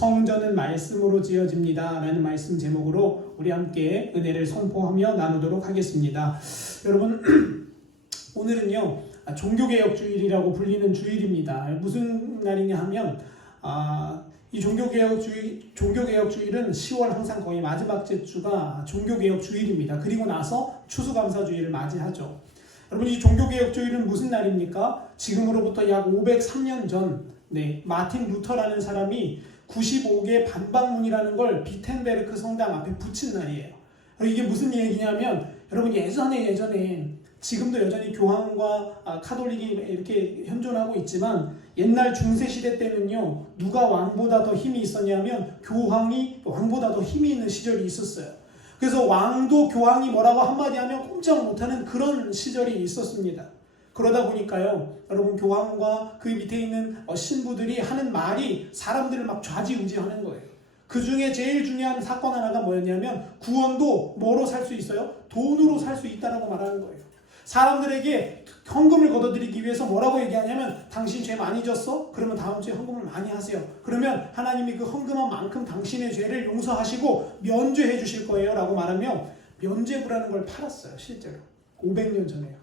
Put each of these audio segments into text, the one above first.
성전은 말씀으로 지어집니다 라는 말씀 제목으로 우리 함께 은혜를 선포하며 나누도록 하겠습니다. 여러분, 오늘은요 종교개혁주일이라고 불리는 주일입니다. 무슨 날이냐 하면 이 종교개혁주일은 10월 항상 거의 마지막 주가 종교개혁주일입니다. 그리고 나서 추수감사주일을 맞이하죠. 여러분, 이 종교개혁주일은 무슨 날입니까? 지금으로부터 약 503년 전 마틴 루터라는 사람이 95개 반박문이라는 걸 비텐베르크 성당 앞에 붙인 날이에요. 이게 무슨 얘기냐면, 여러분, 예전에 지금도 여전히 교황과 카톨릭이 이렇게 현존하고 있지만, 옛날 중세시대 때는요 누가 왕보다 더 힘이 있었냐면 교황이 왕보다 더 힘이 있는 시절이 있었어요. 그래서 왕도 교황이 뭐라고 한마디 하면 꼼짝 못하는 그런 시절이 있었습니다. 그러다 보니까요 여러분, 교황과 그 밑에 있는 신부들이 하는 말이 사람들을 막 좌지우지하는 거예요. 그 중에 제일 중요한 사건 하나가 뭐였냐면, 구원도 뭐로 살 수 있어요? 돈으로 살 수 있다라고 말하는 거예요. 사람들에게 헌금을 걷어들이기 위해서 뭐라고 얘기하냐면, 당신 죄 많이 졌어? 그러면 다음 주에 헌금을 많이 하세요. 그러면 하나님이 그 헌금한 만큼 당신의 죄를 용서하시고 면죄해 주실 거예요 라고 말하며 면죄부라는 걸 팔았어요. 실제로 500년 전에요.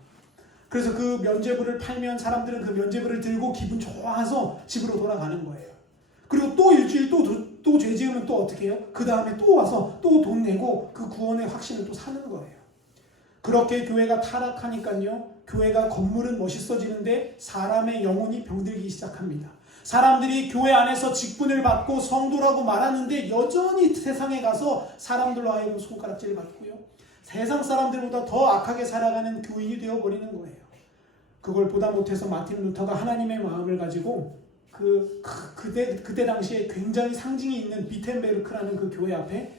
그래서 그 면죄부를 팔면 사람들은 그 면죄부를 들고 기분 좋아서 집으로 돌아가는 거예요. 그리고 또 일주일 또 죄 지으면 또 어떻게 해요? 그 다음에 또 와서 또 돈 내고 그 구원의 확신을 또 사는 거예요. 그렇게 교회가 타락하니까요, 교회가 건물은 멋있어지는데 사람의 영혼이 병들기 시작합니다. 사람들이 교회 안에서 직분을 받고 성도라고 말하는데 여전히 세상에 가서 사람들로 하여금 손가락질 받고요, 세상 사람들보다 더 악하게 살아가는 교인이 되어버리는 거예요. 그걸 보다 못해서 마틴 루터가 하나님의 마음을 가지고 그때 당시에 굉장히 상징이 있는 비텐베르크라는 그 교회 앞에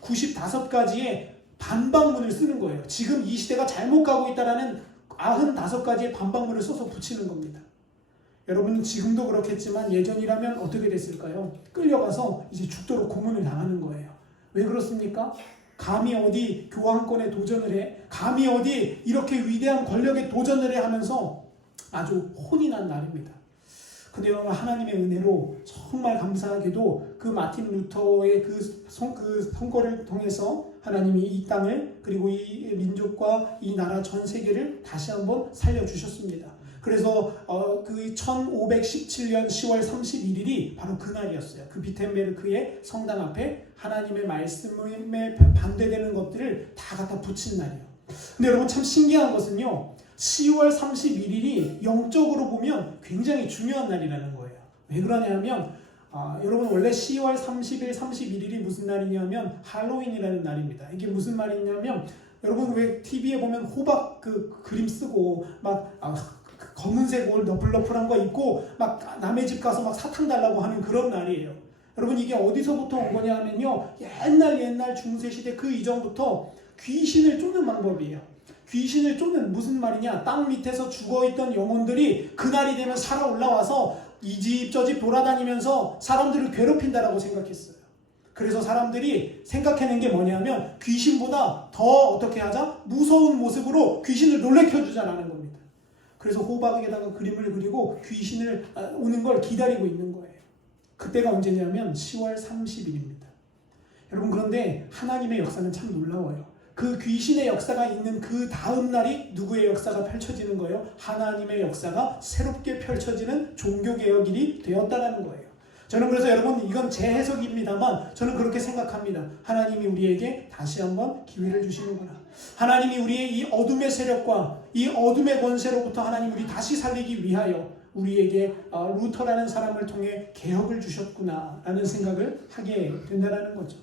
95가지의 반박문을 쓰는 거예요. 지금 이 시대가 잘못 가고 있다라는 95가지의 반박문을 써서 붙이는 겁니다. 여러분은 지금도 그렇겠지만 예전이라면 어떻게 됐을까요? 끌려가서 이제 죽도록 고문을 당하는 거예요. 왜 그렇습니까? 감히 어디 교황권에 도전을 해? 감히 어디 이렇게 위대한 권력에 도전을 해? 하면서 아주 혼이 난 날입니다. 근데 여러분, 하나님의 은혜로 정말 감사하게도 그 마틴 루터의 그 선거를 통해서 하나님이 이 땅을, 그리고 이 민족과 이 나라 전 세계를 다시 한번 살려주셨습니다. 그래서 그 1517년 10월 31일이 바로 그날이었어요. 그 비텐베르크의 성당 앞에 하나님의 말씀에 반대되는 것들을 다 갖다 붙인 날이에요. 근데 여러분, 참 신기한 것은요, 10월 31일이 영적으로 보면 굉장히 중요한 날이라는 거예요. 왜 그러냐면 여러분, 원래 10월 30일, 31일이 무슨 날이냐면 할로윈이라는 날입니다. 이게 무슨 말이냐면, 여러분 왜 TV에 보면 호박 그 그림 쓰고 막 검은색 옷 너플너플한 거 입고 막 남의 집 가서 막 사탕 달라고 하는 그런 날이에요. 여러분, 이게 어디서부터 온 거냐 하면요, 옛날 중세시대 그 이전부터 귀신을 쫓는 방법이에요. 귀신을 쫓는, 무슨 말이냐, 땅 밑에서 죽어있던 영혼들이 그날이 되면 살아 올라와서 이 집 저 집 돌아다니면서 사람들을 괴롭힌다라고 생각했어요. 그래서 사람들이 생각해낸 게 뭐냐면, 귀신보다 더 어떻게 하자? 무서운 모습으로 귀신을 놀래켜주자라는 겁니다. 그래서 호박에다가 그림을 그리고 귀신을 오는 걸 기다리고 있는 거예요. 그때가 언제냐면 10월 30일입니다. 여러분, 그런데 하나님의 역사는 참 놀라워요. 그 귀신의 역사가 있는 그 다음 날이 누구의 역사가 펼쳐지는 거예요? 하나님의 역사가 새롭게 펼쳐지는 종교개혁일이 되었다는 거예요. 저는 그래서 여러분, 이건 제 해석입니다만 저는 그렇게 생각합니다. 하나님이 우리에게 다시 한번 기회를 주시는구나. 하나님이 우리의 이 어둠의 세력과 이 어둠의 권세로부터 하나님 우리 다시 살리기 위하여 우리에게 루터라는 사람을 통해 개혁을 주셨구나 라는 생각을 하게 된다는 거죠.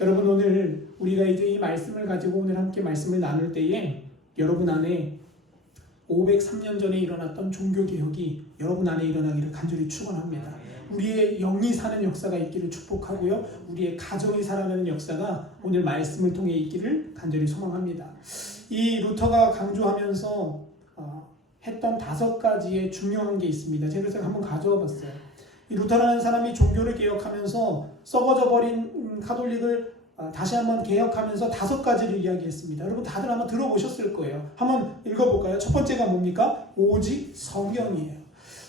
여러분, 오늘 우리가 이제 이 말씀을 가지고 오늘 함께 말씀을 나눌 때에 여러분 안에 503년 전에 일어났던 종교개혁이 여러분 안에 일어나기를 간절히 축원합니다. 우리의 영이 사는 역사가 있기를 축복하고요, 우리의 가정이 살아가는 역사가 오늘 말씀을 통해 있기를 간절히 소망합니다. 이 루터가 강조하면서 했던 5가지의 중요한 게 있습니다. 제가 그래서 한번 가져와 봤어요. 이 루터라는 사람이 종교를 개혁하면서 썩어져 버린 카톨릭을 다시 한번 개혁하면서 5가지를 이야기했습니다. 여러분, 다들 한번 들어보셨을 거예요. 한번 읽어볼까요? 첫 번째가 뭡니까? 오직 성경이에요.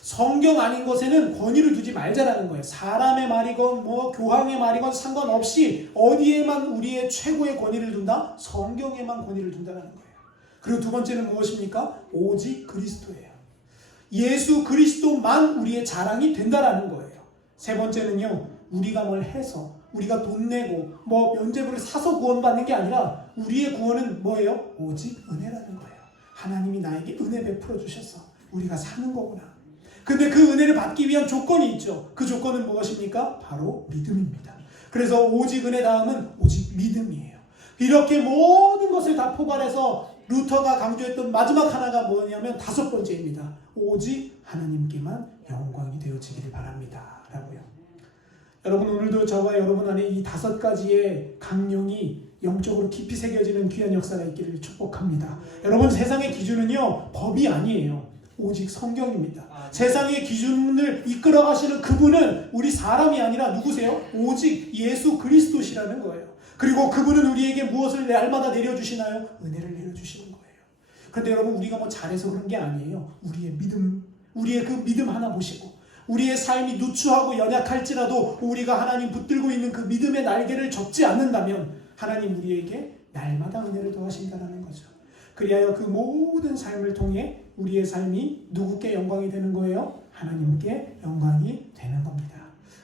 성경 아닌 것에는 권위를 두지 말자라는 거예요. 사람의 말이건 뭐 교황의 말이건 상관없이 어디에만 우리의 최고의 권위를 둔다? 성경에만 권위를 둔다는 거예요. 그리고 두 번째는 무엇입니까? 오직 그리스도예요. 예수 그리스도만 우리의 자랑이 된다라는 거예요. 세 번째는요, 우리가 뭘 해서, 우리가 돈 내고 뭐 면죄부를 사서 구원받는 게 아니라 우리의 구원은 뭐예요? 오직 은혜라는 거예요. 하나님이 나에게 은혜 베풀어 주셔서 우리가 사는 거구나. 근데 그 은혜를 받기 위한 조건이 있죠. 그 조건은 무엇입니까? 바로 믿음입니다. 그래서 오직 은혜 다음은 오직 믿음이에요. 이렇게 모든 것을 다 포괄해서 루터가 강조했던 마지막 하나가 뭐냐면 다섯 번째입니다. 오직 하나님께만 영광이 되어지기를 바랍니다. 라고요. 여러분, 오늘도 저와 여러분 안에 이 다섯 가지의 강령이 영적으로 깊이 새겨지는 귀한 역사가 있기를 축복합니다. 여러분, 세상의 기준은요, 법이 아니에요. 오직 성경입니다. 세상의 기준을 이끌어 가시는 그분은 우리 사람이 아니라 누구세요? 오직 예수 그리스도시라는 거예요. 그리고 그분은 우리에게 무엇을 날마다 내려주시나요? 은혜를 내려주시는 거예요. 그런데 여러분, 우리가 뭐 잘해서 그런 게 아니에요. 우리의 믿음, 우리의 그 믿음 하나 보시고, 우리의 삶이 누추하고 연약할지라도 우리가 하나님 붙들고 있는 그 믿음의 날개를 접지 않는다면 하나님 우리에게 날마다 은혜를 더하신다는 거죠. 그리하여 그 모든 삶을 통해 우리의 삶이 누구께 영광이 되는 거예요? 하나님께 영광이 되는 겁니다.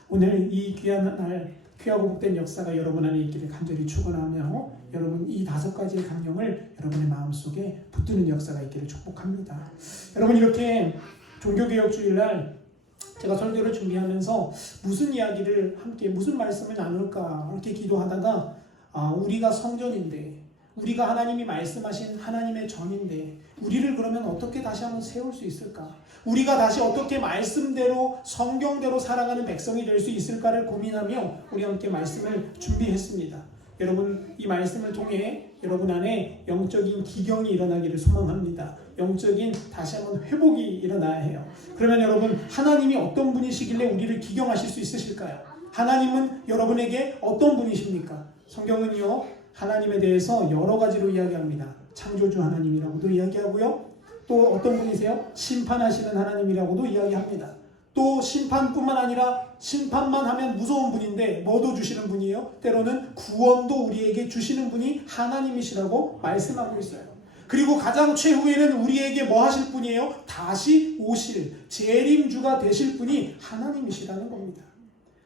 오늘 이 귀한 날, 귀하고 복된 역사가 여러분 안에 있기를 간절히 축원하며 여러분 이 다섯 가지의 강령을 여러분의 마음속에 붙드는 역사가 있기를 축복합니다. 여러분, 이렇게 종교개혁주일날 제가 설교를 준비하면서 무슨 이야기를 함께, 무슨 말씀을 나눌까 이렇게 기도하다가 우리가 성전인데, 우리가 하나님이 말씀하신 하나님의 전인데 우리를 그러면 어떻게 다시 한번 세울 수 있을까? 우리가 다시 어떻게 말씀대로 성경대로 살아가는 백성이 될 수 있을까를 고민하며 우리 함께 말씀을 준비했습니다. 여러분, 이 말씀을 통해 여러분 안에 영적인 기경이 일어나기를 소망합니다. 영적인 다시 한번 회복이 일어나야 해요. 그러면 여러분, 하나님이 어떤 분이시길래 우리를 기경하실 수 있으실까요? 하나님은 여러분에게 어떤 분이십니까? 성경은요, 하나님에 대해서 여러 가지로 이야기합니다. 창조주 하나님이라고도 이야기하고요. 또 어떤 분이세요? 심판하시는 하나님이라고도 이야기합니다. 또 심판뿐만 아니라 심판만 하면 무서운 분인데 뭐도 주시는 분이에요? 때로는 구원도 우리에게 주시는 분이 하나님이시라고 말씀하고 있어요. 그리고 가장 최후에는 우리에게 뭐 하실 분이에요? 다시 오실 재림주가 되실 분이 하나님이시라는 겁니다.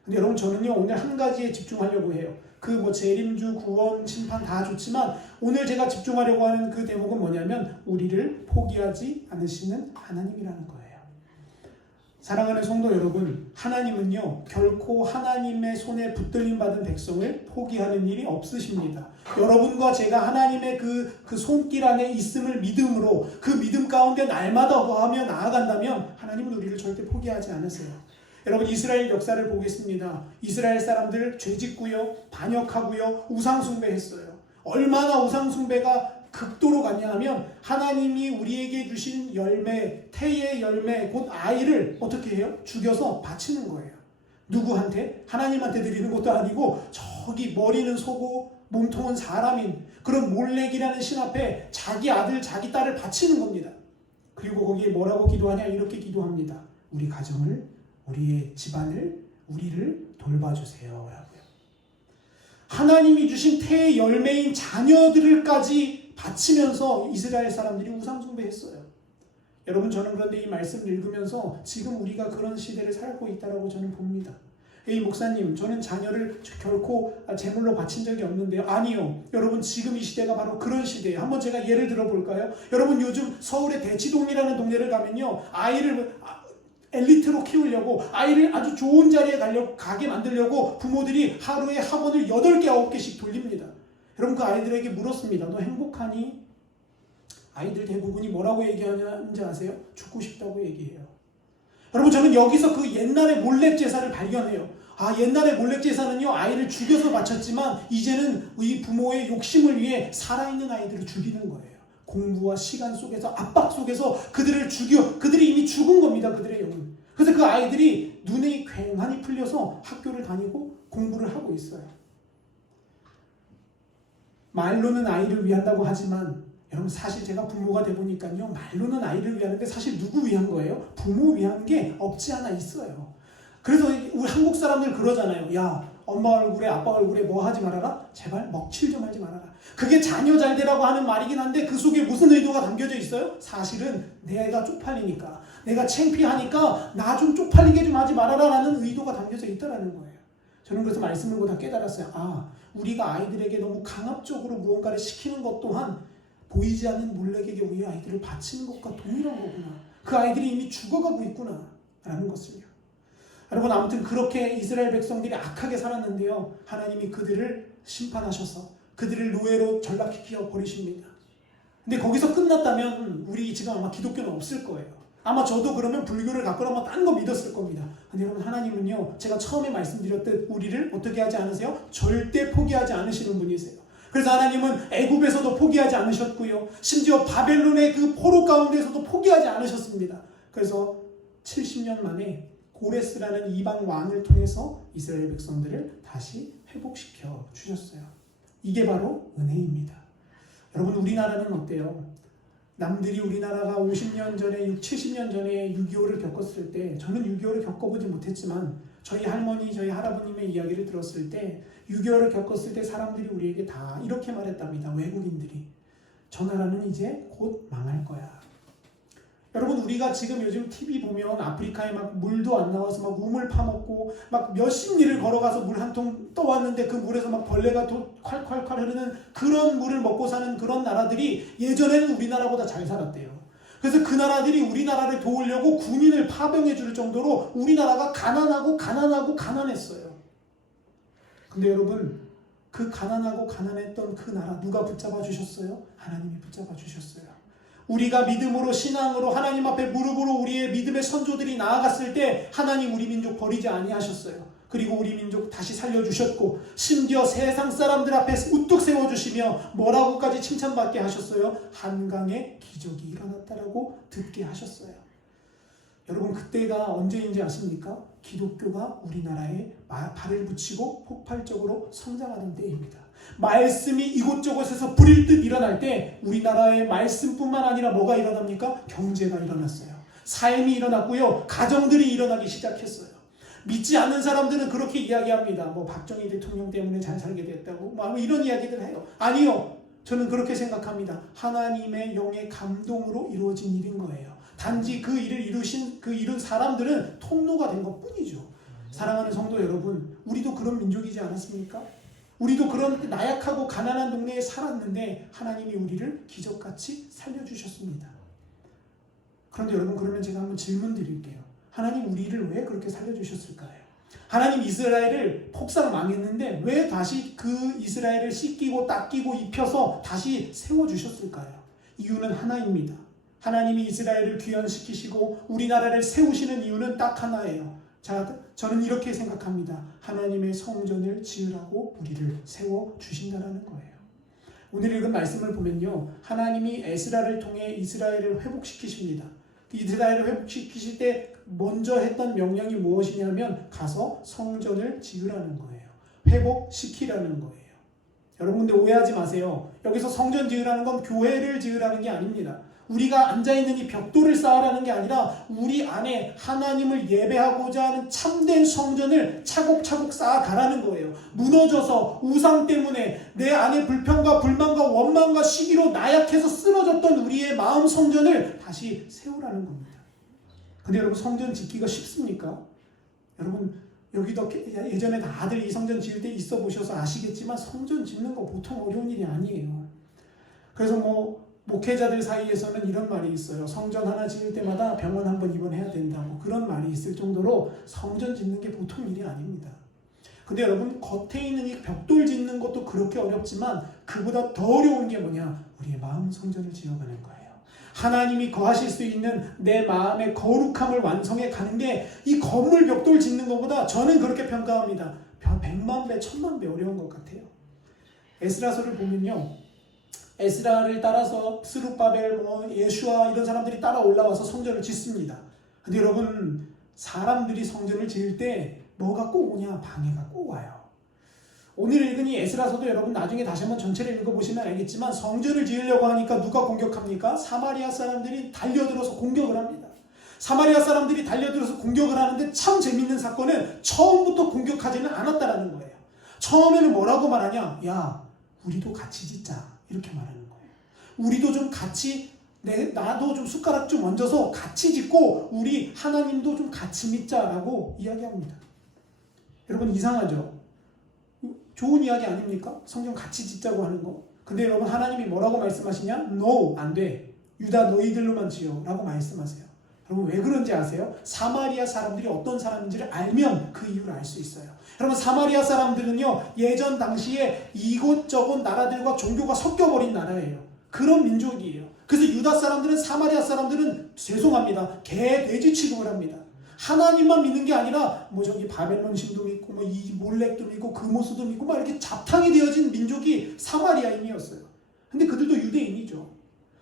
근데 여러분, 저는요 오늘 한 가지에 집중하려고 해요. 그 뭐 재림주, 구원, 심판 다 좋지만 오늘 제가 집중하려고 하는 그 대목은 뭐냐면 우리를 포기하지 않으시는 하나님이라는 거예요. 사랑하는 성도 여러분, 하나님은요 결코 하나님의 손에 붙들림 받은 백성을 포기하는 일이 없으십니다. 여러분과 제가 하나님의 그 손길 안에 있음을 믿음으로 그 믿음 가운데 날마다 더하며 나아간다면 하나님은 우리를 절대 포기하지 않으세요. 여러분, 이스라엘 역사를 보겠습니다. 이스라엘 사람들 죄짓고요, 반역하고요, 우상숭배했어요. 얼마나 우상숭배가 극도로 갔냐 하면 하나님이 우리에게 주신 열매, 태의 열매, 곧 아이를 어떻게 해요? 죽여서 바치는 거예요. 누구한테? 하나님한테 드리는 것도 아니고 저기 머리는 소고 몸통은 사람인 그런 몰렉이라는 신 앞에 자기 아들, 자기 딸을 바치는 겁니다. 그리고 거기에 뭐라고 기도하냐? 이렇게 기도합니다. 우리 가정을, 우리의 집안을, 우리를 돌봐주세요 라고요. 하나님이 주신 태의 열매인 자녀들을까지 바치면서 이스라엘 사람들이 우상숭배했어요. 여러분, 저는 그런데 이 말씀을 읽으면서 지금 우리가 그런 시대를 살고 있다고 저는 봅니다. 이 목사님, 저는 자녀를 결코 제물로 바친 적이 없는데요. 아니요. 여러분, 지금 이 시대가 바로 그런 시대예요. 한번 제가 예를 들어볼까요? 여러분, 요즘 서울의 대치동이라는 동네를 가면요, 아이를 엘리트로 키우려고, 아이를 아주 좋은 자리에 가게 만들려고 부모들이 하루에 학원을 8개, 9개씩 돌립니다. 여러분, 그 아이들에게 물었습니다. 너 행복하니? 아이들 대부분이 뭐라고 얘기하는지 아세요? 죽고 싶다고 얘기해요. 여러분, 저는 여기서 그 옛날의 몰렉제사를 발견해요. 옛날의 몰렉제사는요, 아이를 죽여서 바쳤지만 이제는 이 부모의 욕심을 위해 살아있는 아이들을 죽이는 거예요. 공부와 시간 속에서, 압박 속에서 그들을 죽여, 그들이 이미 죽은 겁니다. 그들의 영혼. 그래서 그 아이들이 눈이 괭하니 풀려서 학교를 다니고 공부를 하고 있어요. 말로는 아이를 위한다고 하지만 여러분 사실 제가 부모가 돼 보니까요, 말로는 아이를 위하는데 사실 누구 위한 거예요? 부모 위한 게 없지 않아 있어요. 그래서 우리 한국 사람들 그러잖아요. 야, 엄마 얼굴에 아빠 얼굴에 뭐 하지 말아라? 제발 먹칠 좀 하지 말아라. 그게 자녀 잘 되라고 하는 말이긴 한데 그 속에 무슨 의도가 담겨져 있어요? 사실은 내가 쪽팔리니까, 내가 창피하니까 나 좀 쪽팔리게 좀 하지 말아라 라는 의도가 담겨져 있다는 거예요. 저는 그래서 말씀을 보다 깨달았어요. 아, 우리가 아이들에게 너무 강압적으로 무언가를 시키는 것 또한 보이지 않는 몰래에게 우리 아이들을 바치는 것과 동일한 거구나. 그 아이들이 이미 죽어가고 있구나 라는 것을요. 여러분, 아무튼 그렇게 이스라엘 백성들이 악하게 살았는데요, 하나님이 그들을 심판하셔서 그들을 노예로 전락시켜 버리십니다. 근데 거기서 끝났다면 우리 지금 아마 기독교는 없을 거예요. 아마 저도 그러면 불교를 갖거나 딴 거 믿었을 겁니다. 근데 여러분, 하나님은요, 제가 처음에 말씀드렸듯 우리를 어떻게 하지 않으세요? 절대 포기하지 않으시는 분이세요. 그래서 하나님은 애굽에서도 포기하지 않으셨고요, 심지어 바벨론의 그 포로 가운데서도 포기하지 않으셨습니다. 그래서 70년 만에 고레스라는 이방 왕을 통해서 이스라엘 백성들을 다시 회복시켜 주셨어요. 이게 바로 은혜입니다. 여러분, 우리나라는 어때요? 남들이 우리나라가 50년 전에, 70년 전에 6.25를 겪었을 때, 저는 6.25를 겪어보지 못했지만 저희 할머니, 저희 할아버님의 이야기를 들었을 때 6.25를 겪었을 때 사람들이 우리에게 다 이렇게 말했답니다. 외국인들이. 저 나라는 이제 곧 망할 거야. 여러분, 우리가 지금 요즘 TV 보면 아프리카에 막 물도 안 나와서 막 우물 파먹고 막 몇십 리를 걸어가서 물 한 통 떠왔는데 그 물에서 막 벌레가 콸콸콸 흐르는 그런 물을 먹고 사는 그런 나라들이 예전에는 우리나라보다 잘 살았대요. 그래서 그 나라들이 우리나라를 도우려고 군인을 파병해 줄 정도로 우리나라가 가난했어요. 근데 여러분, 그 가난하고 가난했던 그 나라 누가 붙잡아 주셨어요? 하나님이 붙잡아 주셨어요. 우리가 믿음으로, 신앙으로 하나님 앞에 무릎으로 우리의 믿음의 선조들이 나아갔을 때 하나님 우리 민족 버리지 아니하셨어요. 그리고 우리 민족 다시 살려주셨고, 심지어 세상 사람들 앞에 우뚝 세워주시며 뭐라고까지 칭찬받게 하셨어요? 한강에 기적이 일어났다라고 듣게 하셨어요. 여러분, 그때가 언제인지 아십니까? 기독교가 우리나라에 발을 붙이고 폭발적으로 성장하는 때입니다. 말씀이 이곳저곳에서 불일 듯 일어날 때 우리나라의 말씀뿐만 아니라 뭐가 일어납니까? 경제가 일어났어요. 삶이 일어났고요, 가정들이 일어나기 시작했어요. 믿지 않는 사람들은 그렇게 이야기합니다. 뭐 박정희 대통령 때문에 잘 살게 됐다고 뭐 이런 이야기들 해요. 아니요, 저는 그렇게 생각합니다. 하나님의 영의 감동으로 이루어진 일인 거예요. 단지 그 일을 이룬 사람들은 통로가 된 것뿐이죠. 사랑하는 성도 여러분, 우리도 그런 민족이지 않았습니까? 우리도 그런 나약하고 가난한 동네에 살았는데 하나님이 우리를 기적같이 살려주셨습니다. 그런데 여러분, 그러면 제가 한번 질문 드릴게요. 하나님 우리를 왜 그렇게 살려주셨을까요? 하나님 이스라엘을 폭삭 망했는데 왜 다시 그 이스라엘을 씻기고 닦이고 입혀서 다시 세워주셨을까요? 이유는 하나입니다. 하나님이 이스라엘을 귀환시키시고 우리나라를 세우시는 이유는 딱 하나예요. 자, 저는 이렇게 생각합니다. 하나님의 성전을 지으라고 우리를 세워주신다는 거예요. 오늘 읽은 말씀을 보면요, 하나님이 에스라를 통해 이스라엘을 회복시키십니다. 이스라엘을 회복시키실 때 먼저 했던 명령이 무엇이냐면 가서 성전을 지으라는 거예요. 회복시키라는 거예요. 여러분, 근데 오해하지 마세요. 여기서 성전 지으라는 건 교회를 지으라는 게 아닙니다. 우리가 앉아있는 이 벽돌을 쌓으라는 게 아니라 우리 안에 하나님을 예배하고자 하는 참된 성전을 차곡차곡 쌓아가라는 거예요. 무너져서 우상 때문에 내 안에 불평과 불만과 원망과 시기로 나약해서 쓰러졌던 우리의 마음 성전을 다시 세우라는 겁니다. 근데 여러분, 성전 짓기가 쉽습니까? 여러분, 여기도 예전에 다들 이 성전 지을 때 있어 보셔서 아시겠지만 성전 짓는 거 보통 어려운 일이 아니에요. 그래서 목회자들 사이에서는 이런 말이 있어요. 성전 하나 지을 때마다 병원 한번 입원해야 된다고, 그런 말이 있을 정도로 성전 짓는 게 보통 일이 아닙니다. 근데 여러분, 겉에 있는 이 벽돌 짓는 것도 그렇게 어렵지만 그보다 더 어려운 게 뭐냐? 우리의 마음 성전을 지어가는 거예요. 하나님이 거하실 수 있는 내 마음의 거룩함을 완성해 가는 게 이 건물 벽돌 짓는 것보다, 저는 그렇게 평가합니다, 100만 배, 1000만 배 어려운 것 같아요. 에스라서를 보면요, 에스라를 따라서 스룹바벨, 예슈아 이런 사람들이 따라 올라와서 성전을 짓습니다. 근데 여러분, 사람들이 성전을 지을 때 뭐가 꼭 오냐? 방해가 꼭 와요. 오늘 읽은 이 에스라서도 여러분 나중에 다시 한번 전체를 읽어보시면 알겠지만 성전을 지으려고 하니까 누가 공격합니까? 사마리아 사람들이 달려들어서 공격을 합니다. 사마리아 사람들이 달려들어서 공격을 하는데 참 재밌는 사건은 처음부터 공격하지는 않았다라는 거예요. 처음에는 뭐라고 말하냐? 야, 우리도 같이 짓자. 이렇게 말하는 거예요. 우리도 좀 같이, 나도 좀 숟가락 좀 얹어서 같이 짓고 우리 하나님도 좀 같이 믿자라고 이야기합니다. 여러분 이상하죠? 좋은 이야기 아닙니까? 성경 같이 짓자고 하는 거. 근데 여러분 하나님이 뭐라고 말씀하시냐? No, 안 돼. 유다 너희들로만 지어 라고 말씀하세요. 여러분 왜 그런지 아세요? 사마리아 사람들이 어떤 사람인지를 알면 그 이유를 알 수 있어요. 여러분 사마리아 사람들은요 예전 당시에 이곳저곳 나라들과 종교가 섞여버린 나라예요. 그런 민족이에요. 그래서 유다 사람들은 사마리아 사람들은 죄송합니다. 개, 돼지 취급을 합니다. 하나님만 믿는 게 아니라 뭐 저기 바벨론 신도 믿고 뭐 이 몰렉도 믿고 그모스도 믿고 막 이렇게 잡탕이 되어진 민족이 사마리아인이었어요. 근데 그들도 유대인이죠.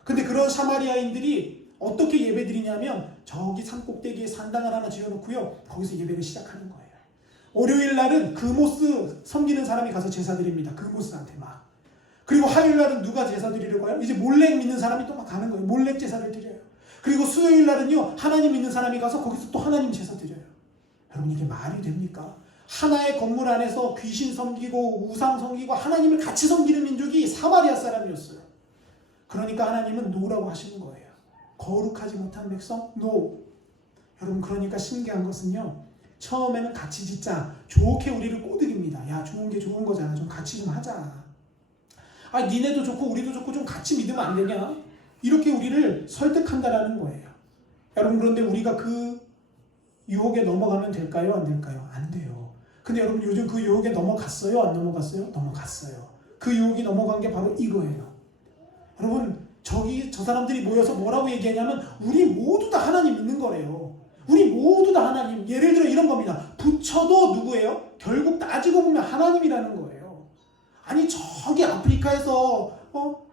근데 그런 사마리아인들이 어떻게 예배드리냐면 저기 산 꼭대기에 산당을 하나 지어놓고요 거기서 예배를 시작하는 거예요. 월요일 날은 그모스 섬기는 사람이 가서 제사 드립니다. 그모스한테 막. 그리고 화요일 날은 누가 제사 드리려고 해요? 이제 몰렉 믿는 사람이 또 막 가는 거예요. 몰렉 제사를 드려요. 그리고 수요일 날은요 하나님 믿는 사람이 가서 거기서 또 하나님 제사 드려요. 여러분 이게 말이 됩니까? 하나의 건물 안에서 귀신 섬기고 우상 섬기고 하나님을 같이 섬기는 민족이 사마리아 사람이었어요. 그러니까 하나님은 노라고 하시는 거예요. 거룩하지 못한 백성 노. 여러분 그러니까 신기한 것은요 처음에는 같이 짓자 좋게 우리를 꼬드깁니다. 야 좋은 게 좋은 거잖아. 좀 같이 좀 하자. 아 니네도 좋고 우리도 좋고 좀 같이 믿으면 안 되냐? 이렇게 우리를 설득한다라는 거예요. 여러분 그런데 우리가 그 유혹에 넘어가면 될까요? 안 될까요? 안 돼요. 근데 여러분 요즘 그 유혹에 넘어갔어요? 안 넘어갔어요? 넘어갔어요. 그 유혹이 넘어간 게 바로 이거예요. 여러분 저 사람들이 모여서 뭐라고 얘기하냐면 우리 모두 다 하나님 믿는 거래요. 우리 모두 다 하나님. 예를 들어 이런 겁니다. 부처도 누구예요? 결국 따지고 보면 하나님이라는 거예요. 아니 저기 아프리카에서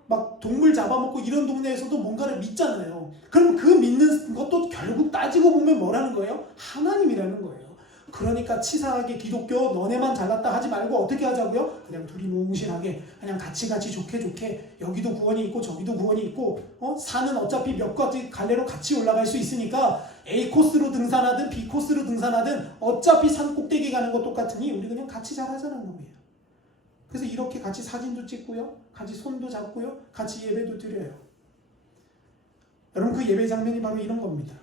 막 동물 잡아먹고 이런 동네에서도 뭔가를 믿잖아요. 그럼 그 믿는 것도 결국 따지고 보면 뭐라는 거예요? 하나님이라는 거예요. 그러니까 치사하게 기독교 너네만 잘났다 하지 말고 어떻게 하자고요? 그냥 둘이 뭉실하게 그냥 같이 좋게 여기도 구원이 있고 저기도 구원이 있고 산은 어차피 몇 가지 갈래로 같이 올라갈 수 있으니까 A 코스로 등산하든 B 코스로 등산하든 어차피 산 꼭대기 가는 거 똑같으니 우리 그냥 같이 잘하자는 거예요. 그래서 이렇게 같이 사진도 찍고요. 같이 손도 잡고요. 같이 예배도 드려요. 여러분 그 예배 장면이 바로 이런 겁니다.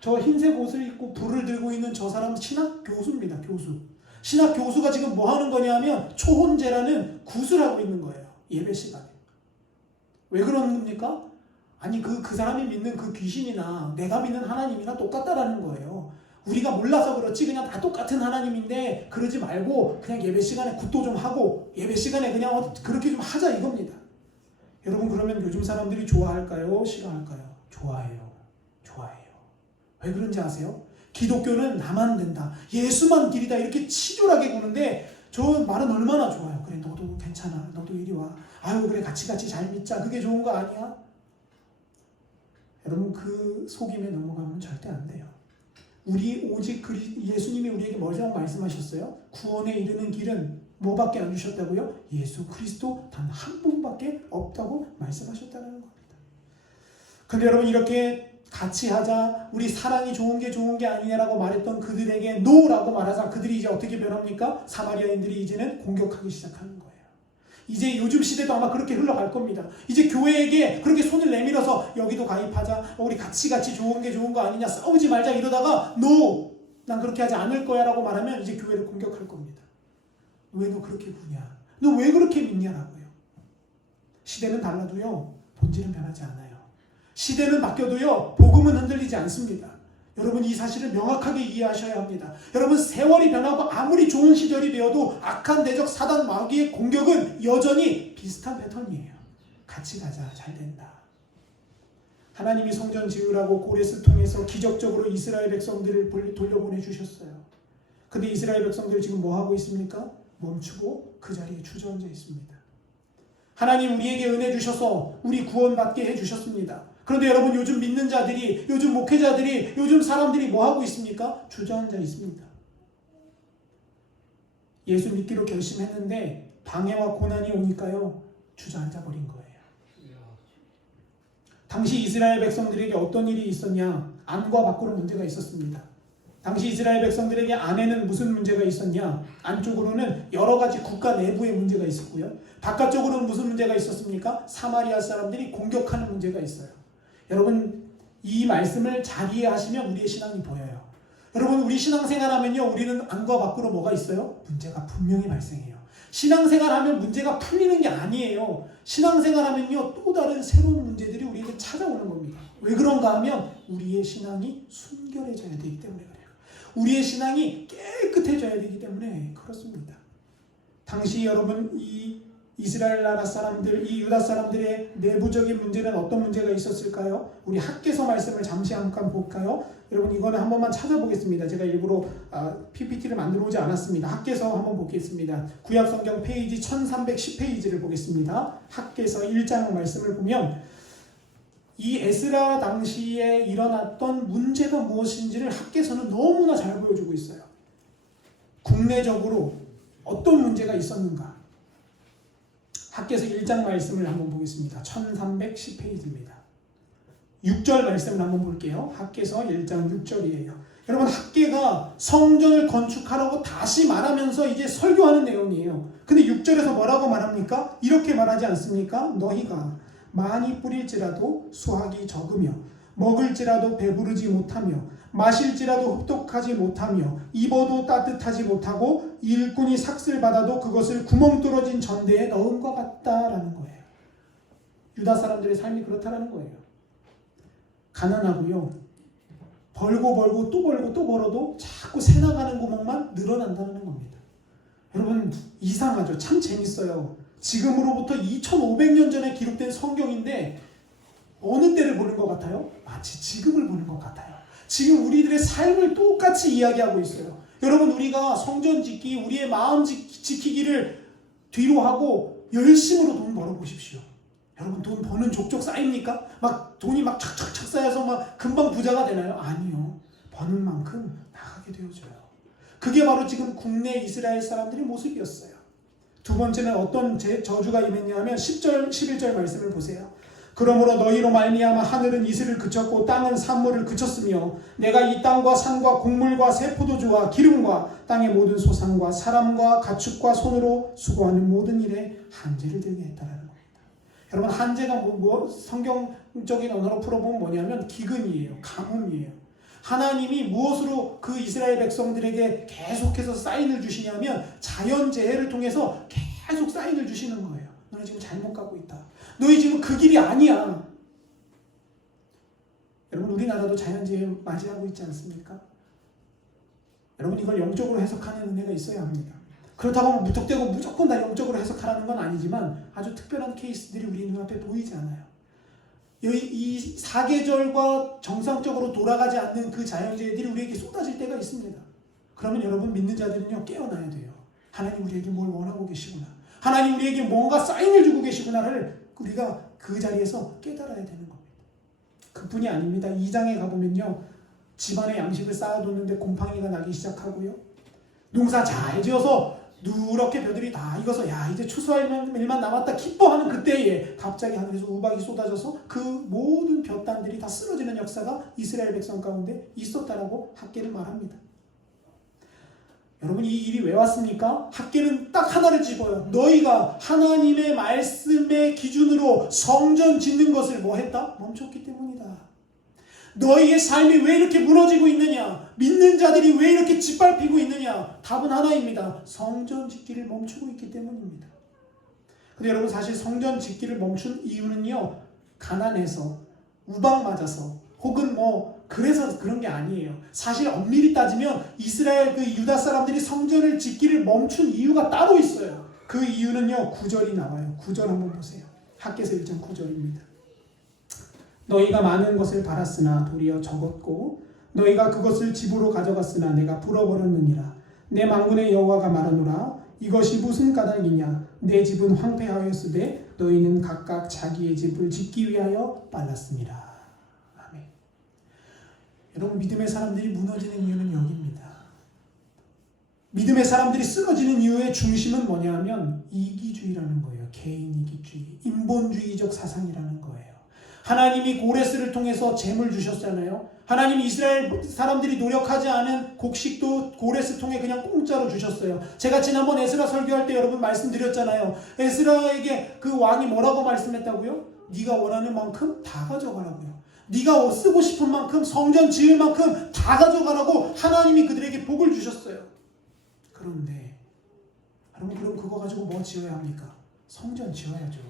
저 흰색 옷을 입고 불을 들고 있는 저 사람 신학 교수입니다. 교수. 신학 교수가 지금 뭐 하는 거냐면 초혼제라는 굿을 하고 있는 거예요. 예배 시간에. 왜 그러는 겁니까? 아니 그 사람이 믿는 그 귀신이나 내가 믿는 하나님이나 똑같다라는 거예요. 우리가 몰라서 그렇지 그냥 다 똑같은 하나님인데 그러지 말고 그냥 예배 시간에 굿도 좀 하고 예배 시간에 그냥 그렇게 좀 하자 이겁니다. 여러분 그러면 요즘 사람들이 좋아할까요? 싫어할까요? 좋아해요. 좋아해요. 왜 그런지 아세요? 기독교는 나만 된다. 예수만 길이다. 이렇게 치졸하게 구는데 저 말은 얼마나 좋아요. 그래 너도 괜찮아. 너도 이리 와. 아유 그래 같이 잘 믿자. 그게 좋은 거 아니야? 여러분 그 속임에 넘어가면 절대 안 돼요. 우리 오직 예수님이 우리에게 뭐라고 말씀하셨어요? 구원에 이르는 길은 뭐밖에 안 주셨다고요? 예수 그리스도 단 한 분밖에 없다고 말씀하셨다는 겁니다. 근데 여러분 이렇게 같이 하자 우리 사랑이 좋은 게 아니냐라고 말했던 그들에게 노라고 말하자 그들이 이제 어떻게 변합니까? 사마리아인들이 이제는 공격하기 시작하는 거예요. 이제 요즘 시대도 아마 그렇게 흘러갈 겁니다. 이제 교회에게 그렇게 손을 내밀어서 여기도 가입하자 우리 같이 좋은 거 아니냐 싸우지 말자 이러다가 노! 난 그렇게 하지 않을 거야 라고 말하면 이제 교회를 공격할 겁니다. 왜 너 그렇게 구냐? 너 왜 그렇게 믿냐라고요. 시대는 달라도요 본질은 변하지 않아요. 시대는 바뀌어도요 복음은 흔들리지 않습니다. 여러분 이 사실을 명확하게 이해하셔야 합니다. 여러분 세월이 변하고 아무리 좋은 시절이 되어도 악한 대적 사단 마귀의 공격은 여전히 비슷한 패턴이에요. 같이 가자 잘 된다. 하나님이 성전 지으라고 고레스 통해서 기적적으로 이스라엘 백성들을 돌려보내 주셨어요. 근데 이스라엘 백성들 지금 뭐 하고 있습니까? 멈추고 그 자리에 주저앉아 있습니다. 하나님 우리에게 은혜 주셔서 우리 구원받게 해주셨습니다. 그런데 여러분 요즘 믿는 자들이 요즘 목회자들이 요즘 사람들이 뭐 하고 있습니까? 주저앉아 있습니다. 예수 믿기로 결심했는데 방해와 고난이 오니까요 주저앉아 버린 거예요. 당시 이스라엘 백성들에게 어떤 일이 있었냐? 안과 밖으로 문제가 있었습니다. 당시 이스라엘 백성들에게 안에는 무슨 문제가 있었냐? 안쪽으로는 여러 가지 국가 내부의 문제가 있었고요. 바깥쪽으로는 무슨 문제가 있었습니까? 사마리아 사람들이 공격하는 문제가 있어요. 여러분 이 말씀을 잘 이해하시면 우리의 신앙이 보여요. 여러분 우리 신앙생활하면요 우리는 안과 밖으로 뭐가 있어요? 문제가 분명히 발생해요. 신앙생활하면 문제가 풀리는 게 아니에요. 신앙생활하면요 또 다른 새로운 문제들이 우리에게 찾아오는 겁니다. 왜 그런가 하면 우리의 신앙이 순결해져야 되기 때문에 그래요. 우리의 신앙이 깨끗해져야 되기 때문에 그렇습니다. 당시 여러분 이 이스라엘 나라 사람들, 이 유다 사람들의 내부적인 문제는 어떤 문제가 있었을까요? 우리 학개서 말씀을 잠시 잠깐 볼까요? 여러분 이거는 한 번만 찾아보겠습니다. 제가 일부러 PPT를 만들어 오지 않았습니다. 학개서 한번 보겠습니다. 구약성경 페이지 1310페이지를 보겠습니다. 학개서 1장 말씀을 보면 이 에스라 당시에 일어났던 문제가 무엇인지를 학개서는 너무나 잘 보여주고 있어요. 국내적으로 어떤 문제가 있었는가? 학개서 1장 말씀을 한번 보겠습니다. 1310페이지입니다. 6절 말씀을 한번 볼게요. 학개서 1장 6절이에요. 여러분 학개가 성전을 건축하라고 다시 말하면서 이제 설교하는 내용이에요. 근데 6절에서 뭐라고 말합니까? 이렇게 말하지 않습니까? 너희가 많이 뿌릴지라도 수확이 적으며 먹을지라도 배부르지 못하며 마실지라도 흡독하지 못하며 입어도 따뜻하지 못하고 일꾼이 삭슬 받아도 그것을 구멍 뚫어진 전대에 넣은 것 같다라는 거예요. 유다 사람들의 삶이 그렇다라는 거예요. 가난하고요. 벌고 또 벌고 또 벌어도 자꾸 새나가는 구멍만 늘어난다는 겁니다. 여러분 이상하죠? 참 재밌어요. 지금으로부터 2500년 전에 기록된 성경인데 어느 때를 보는 것 같아요? 마치 지금을 보는 것 같아요. 지금 우리들의 삶을 똑같이 이야기하고 있어요. 여러분 우리가 성전 짓기, 우리의 마음 지키기를 뒤로 하고 열심으로 돈 벌어보십시오. 여러분 돈 버는 족족 쌓입니까? 막 돈이 막 착착착 쌓여서 막 금방 부자가 되나요? 아니요. 버는 만큼 나가게 되어져요. 그게 바로 지금 국내 이스라엘 사람들의 모습이었어요. 두 번째는 어떤 저주가 임했냐 하면 10절, 11절 말씀을 보세요. 그러므로 너희로 말미암아 하늘은 이슬을 그쳤고 땅은 산물을 그쳤으며 내가 이 땅과 산과 곡물과 새 포도주와 기름과 땅의 모든 소산과 사람과 가축과 손으로 수고하는 모든 일에 한제를 들게 했다라는 겁니다. 여러분 한제가 성경적인 언어로 풀어보면 뭐냐면 기근이에요. 가뭄이에요. 하나님이 무엇으로 그 이스라엘 백성들에게 계속해서 사인을 주시냐면 자연재해를 통해서 계속 사인을 주시는 거예요. 너네 지금 잘못 가고 있다. 너희 지금 그 길이 아니야. 여러분 우리나라도 자연재해 맞이하고 있지 않습니까? 여러분 이걸 영적으로 해석하는 은혜가 있어야 합니다. 그렇다고 무턱대고 무조건 다 영적으로 해석하라는 건 아니지만 아주 특별한 케이스들이 우리 눈앞에 보이지 않아요. 이 사계절과 정상적으로 돌아가지 않는 그 자연재해들이 우리에게 쏟아질 때가 있습니다. 그러면 여러분 믿는 자들은요 깨어나야 돼요. 하나님 우리에게 뭘 원하고 계시구나. 하나님 우리에게 뭔가 사인을 주고 계시구나를 우리가 그 자리에서 깨달아야 되는 겁니다. 그뿐이 아닙니다. 2장에 가보면요. 집안에 양식을 쌓아뒀는데 곰팡이가 나기 시작하고요. 농사 잘 지어서 누렇게 벼들이 다 익어서 야 이제 추수할 일만 남았다 기뻐하는 그때에 갑자기 하늘에서 우박이 쏟아져서 그 모든 벼단들이 다 쓰러지는 역사가 이스라엘 백성 가운데 있었다라고 학개는 말합니다. 여러분 이 일이 왜 왔습니까? 학개는 딱 하나를 짚어요. 너희가 하나님의 말씀의 기준으로 성전 짓는 것을 뭐 했다? 멈췄기 때문이다. 너희의 삶이 왜 이렇게 무너지고 있느냐? 믿는 자들이 왜 이렇게 짓밟히고 있느냐? 답은 하나입니다. 성전 짓기를 멈추고 있기 때문입니다. 근데 여러분 사실 성전 짓기를 멈춘 이유는요. 가난해서, 우박 맞아서, 혹은 그래서 그런 게 아니에요. 사실 엄밀히 따지면 이스라엘 그 유다 사람들이 성전을 짓기를 멈춘 이유가 따로 있어요. 그 이유는요. 9절이 나와요. 9절 한번 보세요. 학개서 1장 9절입니다. 너희가 많은 것을 바랐으나 도리어 적었고 너희가 그것을 집으로 가져갔으나 내가 불어버렸느니라. 내 만군의 여호와가 말하노라. 이것이 무슨 까닭이냐? 내 집은 황폐하였으되 너희는 각각 자기의 집을 짓기 위하여 빨랐습니다. 아멘. 여러분 믿음의 사람들이 무너지는 이유는 여기입니다. 믿음의 사람들이 쓰러지는 이유의 중심은 뭐냐 하면 이기주의라는 거예요. 개인 이기주의, 인본주의적 사상이라는 거예요. 하나님이 고레스를 통해서 재물 주셨잖아요. 하나님이 이스라엘 사람들이 노력하지 않은 곡식도 고레스 통해 그냥 공짜로 주셨어요. 제가 지난번 에스라 설교할 때 여러분 말씀드렸잖아요. 에스라에게 그 왕이 뭐라고 말씀했다고요? 네가 원하는 만큼 다 가져가라고요. 네가 쓰고 싶은 만큼, 성전 지을 만큼 다 가져가라고 하나님이 그들에게 복을 주셨어요. 그런데 여러분, 그럼 그거 가지고 뭐 지어야 합니까? 성전 지어야죠.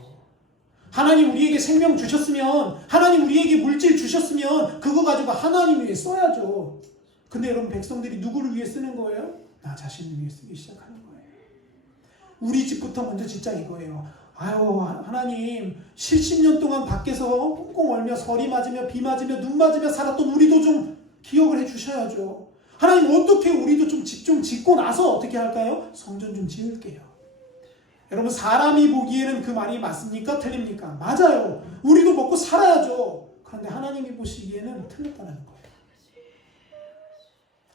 하나님 우리에게 생명 주셨으면, 하나님 우리에게 물질 주셨으면 그거 가지고 하나님 위해 써야죠. 근데 여러분, 백성들이 누구를 위해 쓰는 거예요? 나 자신을 위해 쓰기 시작하는 거예요. 우리 집부터 먼저 짓자 이거예요. 아유, 하나님 70년 동안 밖에서 꽁꽁 얼며 서리 맞으며 비 맞으며 눈 맞으며 살았던 우리도 좀 기억을 해주셔야죠. 하나님 어떻게 우리도 좀 집 좀 짓고 나서 어떻게 할까요? 성전 좀 지을게요. 여러분, 사람이 보기에는 그 말이 맞습니까? 틀립니까? 맞아요. 우리도 먹고 살아야죠. 그런데 하나님이 보시기에는 틀렸다는 거예요.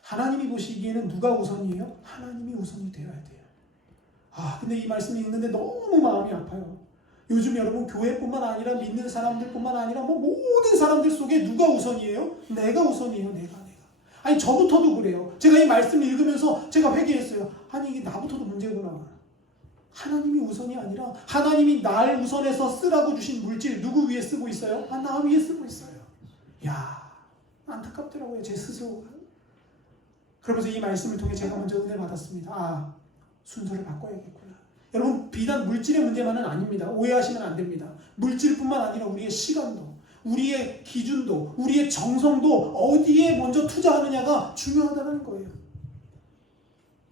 하나님이 보시기에는 누가 우선이에요? 하나님이 우선이 되어야 돼요. 근데 이 말씀을 읽는데 너무 마음이 아파요. 요즘 여러분, 교회뿐만 아니라 믿는 사람들뿐만 아니라 모든 사람들 속에 누가 우선이에요? 내가 우선이에요. 내가. 아니, 저부터도 그래요. 제가 이 말씀을 읽으면서 제가 회개했어요. 아니, 이게 나부터도 문제구나. 하나님이 우선이 아니라 하나님이 날 우선해서 쓰라고 주신 물질 누구 위에 쓰고 있어요? 나 위에 쓰고 있어요. 야, 안타깝더라고요, 제 스스로가. 그러면서 이 말씀을 통해 제가 먼저 은혜 받았습니다. 순서를 바꿔야겠구나. 여러분, 비단 물질의 문제만은 아닙니다. 오해하시면 안 됩니다. 물질뿐만 아니라 우리의 시간도, 우리의 기준도, 우리의 정성도 어디에 먼저 투자하느냐가 중요하다는 거예요.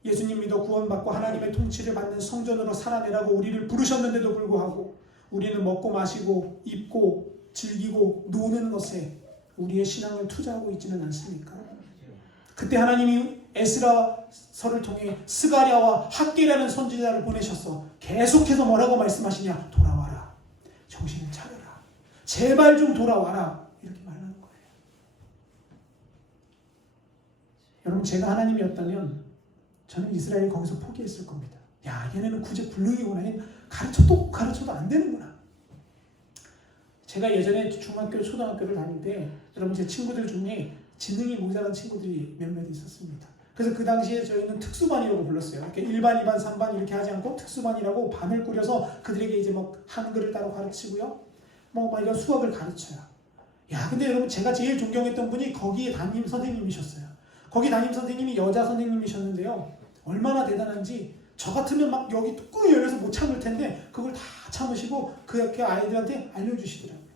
예수님 믿어 구원받고 하나님의 통치를 받는 성전으로 살아내라고 우리를 부르셨는데도 불구하고 우리는 먹고 마시고 입고 즐기고 노는 것에 우리의 신앙을 투자하고 있지는 않습니까? 그때 하나님이 에스라서를 통해 스가랴와 학개라는 선지자를 보내셔서 계속해서 뭐라고 말씀하시냐? 돌아와라. 정신을 차려라. 제발 좀 돌아와라. 이렇게 말하는 거예요. 여러분, 제가 하나님이었다면 저는 이스라엘 거기서 포기했을 겁니다. 야, 얘네는 구제불능이구나. 가르쳐도 안 되는구나. 제가 예전에 중학교, 초등학교를 다닐 때 여러분, 제 친구들 중에 지능이 모자란 친구들이 몇몇 있었습니다. 그래서 그 당시에 저희는 특수반이라고 불렀어요. 이렇게 1반, 2반, 3반 이렇게 하지 않고 특수반이라고 반을 꾸려서 그들에게 이제 한글을 따로 가르치고요. 이런 수학을 가르쳐요. 야, 근데 여러분, 제가 제일 존경했던 분이 거기에 담임 선생님이셨어요. 거기 담임 선생님이 여자 선생님이셨는데요. 얼마나 대단한지, 저 같으면 막 여기 뚜껑이 열려서 못 참을 텐데 그걸 다 참으시고 그렇게 아이들한테 알려주시더라고요.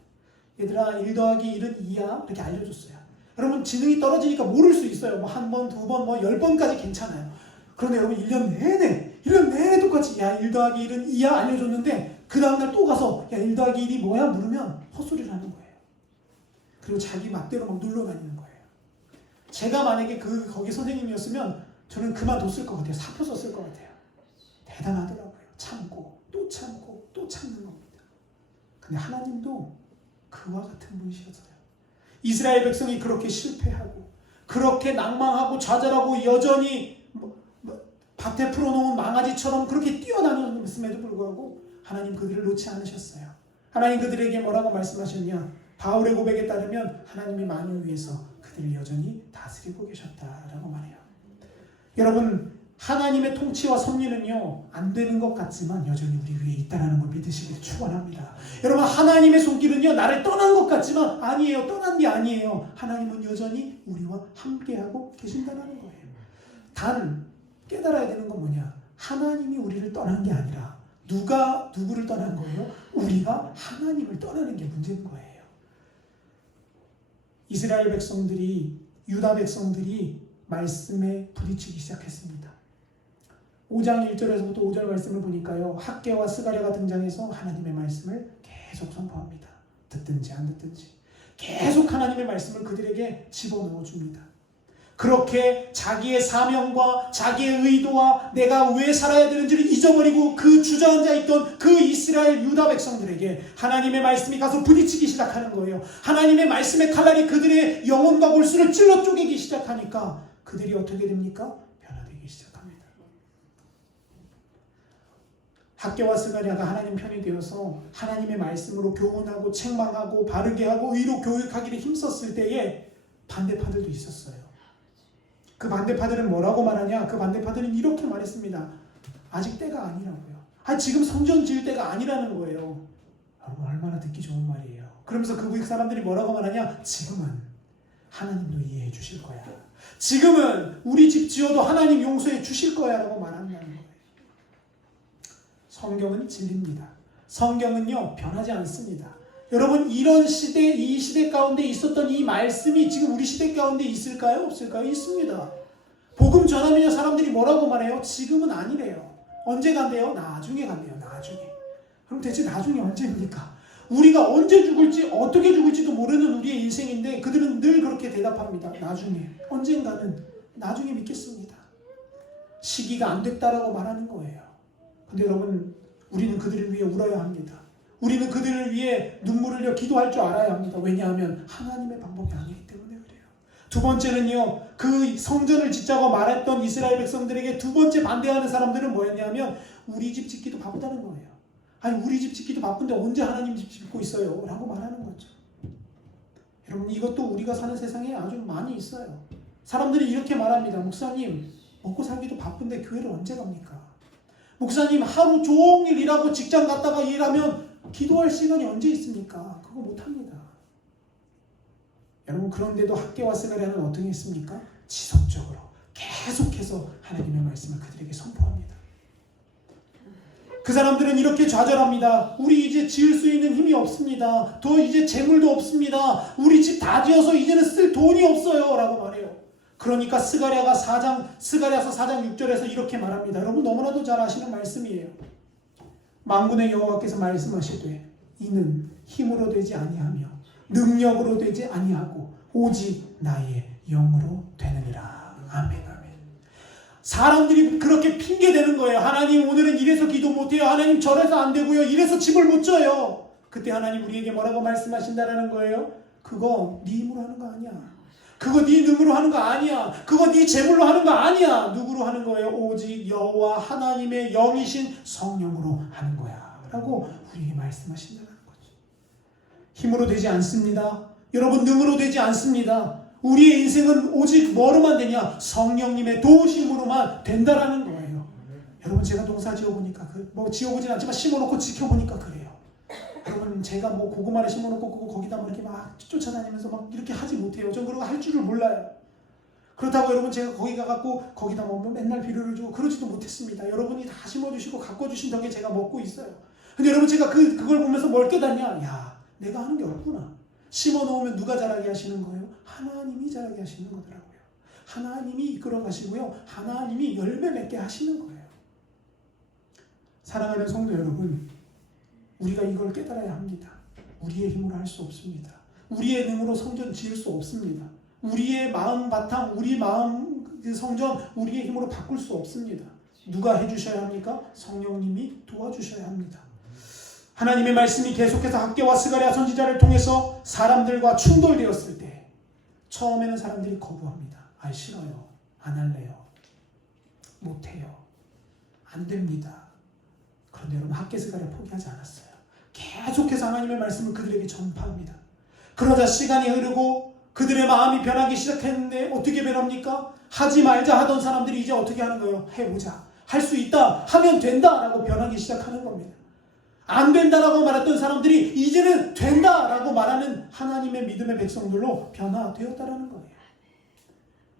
얘들아, 1 더하기 1은 2야. 이렇게 알려줬어요. 여러분, 지능이 떨어지니까 모를 수 있어요. 한 번, 두 번, 10번까지 괜찮아요. 그런데 여러분, 1년 내내 똑같이 1 더하기 1은 2야 알려줬는데 그 다음날 또 가서 1 더하기 1이 뭐야? 물으면 헛소리를 하는 거예요. 그리고 자기 맛대로 막 눌러다니는 거예요. 제가 만약에 거기 선생님이었으면 저는 그만뒀을 것 같아요. 사표 썼을 것 같아요. 대단하더라고요. 참고 또 참고 또 참는 겁니다. 근데 하나님도 그와 같은 분이셨어요. 이스라엘 백성이 그렇게 실패하고 그렇게 낭망하고 좌절하고 여전히 밭에 풀어놓은 망아지처럼 그렇게 뛰어다녔음에도 불구하고 하나님 그들을 놓지 않으셨어요. 하나님 그들에게 뭐라고 말씀하셨냐? 바울의 고백에 따르면 하나님이 만을 위해서 그들을 여전히 다스리고 계셨다라고 말해요. 여러분, 하나님의 통치와 섭리는요, 안 되는 것 같지만 여전히 우리 위에 있다는 걸 믿으시길 축원합니다. 여러분, 하나님의 손길은요, 나를 떠난 것 같지만 아니에요. 떠난 게 아니에요. 하나님은 여전히 우리와 함께하고 계신다는 거예요. 단 깨달아야 되는 건 뭐냐? 하나님이 우리를 떠난 게 아니라 누가 누구를 떠난 거예요? 우리가 하나님을 떠나는 게 문제인 거예요. 이스라엘 백성들이, 유다 백성들이 말씀에 부딪히기 시작했습니다. 5장 1절에서부터 5절 말씀을 보니까요, 학개와 스가랴가 등장해서 하나님의 말씀을 계속 선포합니다. 듣든지 안 듣든지 계속 하나님의 말씀을 그들에게 집어넣어 줍니다. 그렇게 자기의 사명과 자기의 의도와 내가 왜 살아야 되는지를 잊어버리고 그 주저앉아 있던 그 이스라엘 유다 백성들에게 하나님의 말씀이 가서 부딪히기 시작하는 거예요. 하나님의 말씀의 칼날이 그들의 영혼과 골수를 찔러 쪼개기 시작하니까 그들이 어떻게 됩니까? 변화되기 시작합니다. 학개와 스가랴가 하나님 편이 되어서 하나님의 말씀으로 교훈하고 책망하고 바르게 하고 의로 교육하기를 힘썼을 때에 반대파들도 있었어요. 그 반대파들은 뭐라고 말하냐? 그 반대파들은 이렇게 말했습니다. 아직 때가 아니라고요. 지금 성전 지을 때가 아니라는 거예요. 여러분 얼마나 듣기 좋은 말이에요. 그러면서 그 사람들이 뭐라고 말하냐? 지금은 하나님도 이해해 주실 거야. 지금은 우리 집 지어도 하나님 용서해 주실 거야 라고 말한다는 거예요. 성경은 진리입니다. 성경은요 변하지 않습니다. 여러분 이런 시대, 이 시대 가운데 있었던 이 말씀이 지금 우리 시대 가운데 있을까요? 없을까요? 있습니다. 복음 전하면 사람들이 뭐라고 말해요? 지금은 아니래요. 언제 간대요? 나중에 간대요. 나중에. 그럼 대체 나중에 언제입니까? 우리가 언제 죽을지 어떻게 죽을지도 모르는 우리의 인생인데 그들은 늘 그렇게 대답합니다. 나중에. 언젠가는 나중에 믿겠습니다. 시기가 안 됐다라고 말하는 거예요. 근데 여러분 우리는 그들을 위해 울어야 합니다. 우리는 그들을 위해 눈물을 흘려 기도할 줄 알아야 합니다. 왜냐하면 하나님의 방법이 아니기 때문에 그래요. 두 번째는요. 그 성전을 짓자고 말했던 이스라엘 백성들에게 두 번째 반대하는 사람들은 뭐였냐면 우리 집 짓기도 바쁘다는 거예요. 아니 우리 집 짓기도 바쁜데 언제 하나님 집 짓고 있어요? 라고 말하는 거죠. 여러분 이것도 우리가 사는 세상에 아주 많이 있어요. 사람들이 이렇게 말합니다. 목사님 먹고 살기도 바쁜데 교회를 언제 갑니까? 목사님 하루 종일 일하고 직장 갔다가 일하면 기도할 시간이 언제 있습니까? 그거 못합니다. 여러분 그런데도 학개와 스가랴는 어떻게 했습니까? 지속적으로 계속해서 하나님의 말씀을 그들에게 선포합니다. 그 사람들은 이렇게 좌절합니다. 우리 이제 지을 수 있는 힘이 없습니다. 더 이제 재물도 없습니다. 우리 집 다 지어서 이제는 쓸 돈이 없어요 라고 말해요. 그러니까 스가랴서 4장 6절에서 이렇게 말합니다. 여러분 너무나도 잘 아시는 말씀이에요. 만군의 여호와께서 말씀하시되 이는 힘으로 되지 아니하며 능력으로 되지 아니하고 오직 나의 영으로 되느니라. 아멘 아멘. 사람들이 그렇게 핑계대는 거예요. 하나님 오늘은 이래서 기도 못해요. 하나님 저래서 안 되고요. 이래서 집을 못 져요. 그때 하나님 우리에게 뭐라고 말씀하신다라는 거예요? 그거 네 힘으로 하는 거 아니야. 그거 네 능으로 하는 거 아니야. 그거 네 재물로 하는 거 아니야. 누구로 하는 거예요? 오직 여호와 하나님의 영이신 성령으로 하는 거야 라고 우리에게 말씀하신다는 거죠. 힘으로 되지 않습니다. 여러분 능으로 되지 않습니다. 우리의 인생은 오직 뭐로만 되냐? 성령님의 도우심으로만 된다라는 거예요. 여러분 제가 농사 지어보니까 지어보진 않지만 심어놓고 지켜보니까 그래요. 여러분 제가 고구마를 심어놓고 거기다 이렇게 막 쫓아다니면서 막 이렇게 하지 못해요. 전 그런 거 할 줄을 몰라요. 그렇다고 여러분 제가 거기 가갖고 거기다 맨날 비료를 주고 그러지도 못했습니다. 여러분이 다 심어주시고 가꿔주신 덕에 제가 먹고 있어요. 근데 여러분 제가 그걸 보면서 뭘 깨닫냐? 야 내가 하는 게 없구나. 심어놓으면 누가 자라게 하시는 거예요? 하나님이 자라게 하시는 거더라고요. 하나님이 이끌어 가시고요. 하나님이 열매 맺게 하시는 거예요. 사랑하는 성도 여러분, 우리가 이걸 깨달아야 합니다. 우리의 힘으로 할 수 없습니다. 우리의 능으로 성전 지을 수 없습니다. 우리의 마음 바탕, 우리 마음 성전, 우리의 힘으로 바꿀 수 없습니다. 누가 해주셔야 합니까? 성령님이 도와주셔야 합니다. 하나님의 말씀이 계속해서 학개와 스가랴 선지자를 통해서 사람들과 충돌되었을 때 처음에는 사람들이 거부합니다. 싫어요. 안 할래요. 못해요. 안 됩니다. 그런데 여러분 학개 스가랴 포기하지 않았어요. 계속해서 하나님의 말씀을 그들에게 전파합니다. 그러자 시간이 흐르고 그들의 마음이 변하기 시작했는데 어떻게 변합니까? 하지 말자 하던 사람들이 이제 어떻게 하는 거예요? 해보자. 할 수 있다. 하면 된다라고 변하기 시작하는 겁니다. 안 된다라고 말했던 사람들이 이제는 된다라고 말하는 하나님의 믿음의 백성들로 변화되었다라는 거예요.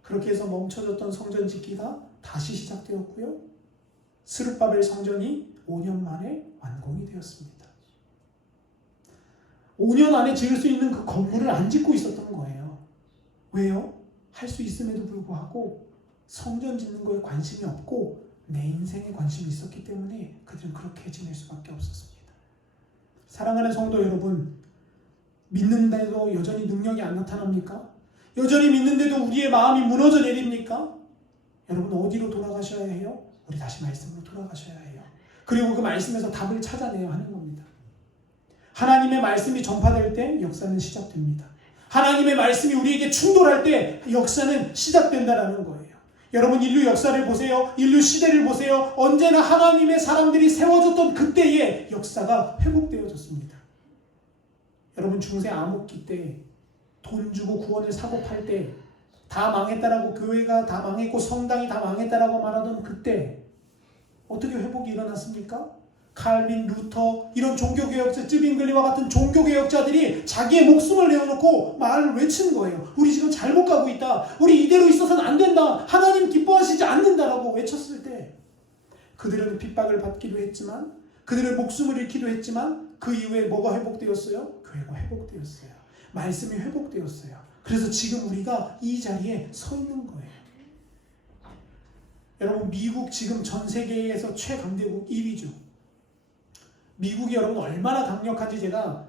그렇게 해서 멈춰졌던 성전 짓기가 다시 시작되었고요. 스룹바벨 성전이 5년 만에 완공이 되었습니다. 5년 안에 지을 수 있는 그 건물을 안 짓고 있었던 거예요. 왜요? 할 수 있음에도 불구하고 성전 짓는 거에 관심이 없고 내 인생에 관심이 있었기 때문에 그들은 그렇게 지낼 수밖에 없었습니다. 사랑하는 성도 여러분, 믿는데도 여전히 능력이 안 나타납니까? 여전히 믿는데도 우리의 마음이 무너져 내립니까? 여러분 어디로 돌아가셔야 해요? 우리 다시 말씀으로 돌아가셔야 해요. 그리고 그 말씀에서 답을 찾아내야 하는 겁니다. 하나님의 말씀이 전파될 때 역사는 시작됩니다. 하나님의 말씀이 우리에게 충돌할 때 역사는 시작된다라는 거예요. 여러분 인류 역사를 보세요. 인류 시대를 보세요. 언제나 하나님의 사람들이 세워졌던 그때의 역사가 회복되어졌습니다. 여러분 중세 암흑기 때 돈 주고 구원을 사고 팔 때 다 망했다라고, 교회가 다 망했고 성당이 다 망했다라고 말하던 그때 어떻게 회복이 일어났습니까? 칼빈, 루터, 이런 종교개혁자, 쯔빙글리와 같은 종교개혁자들이 자기의 목숨을 내어놓고 말을 외치는 거예요. 우리 지금 잘못 가고 있다. 우리 이대로 있어서는 안 된다. 하나님 기뻐하시지 않는다라고 외쳤을 때 그들은 핍박을 받기도 했지만, 그들의 목숨을 잃기도 했지만, 그 이후에 뭐가 회복되었어요? 교회가 회복되었어요. 말씀이 회복되었어요. 그래서 지금 우리가 이 자리에 서 있는 거예요. 여러분 미국 지금 전 세계에서 최강대국 1위죠. 미국이 여러분 얼마나 강력한지 제가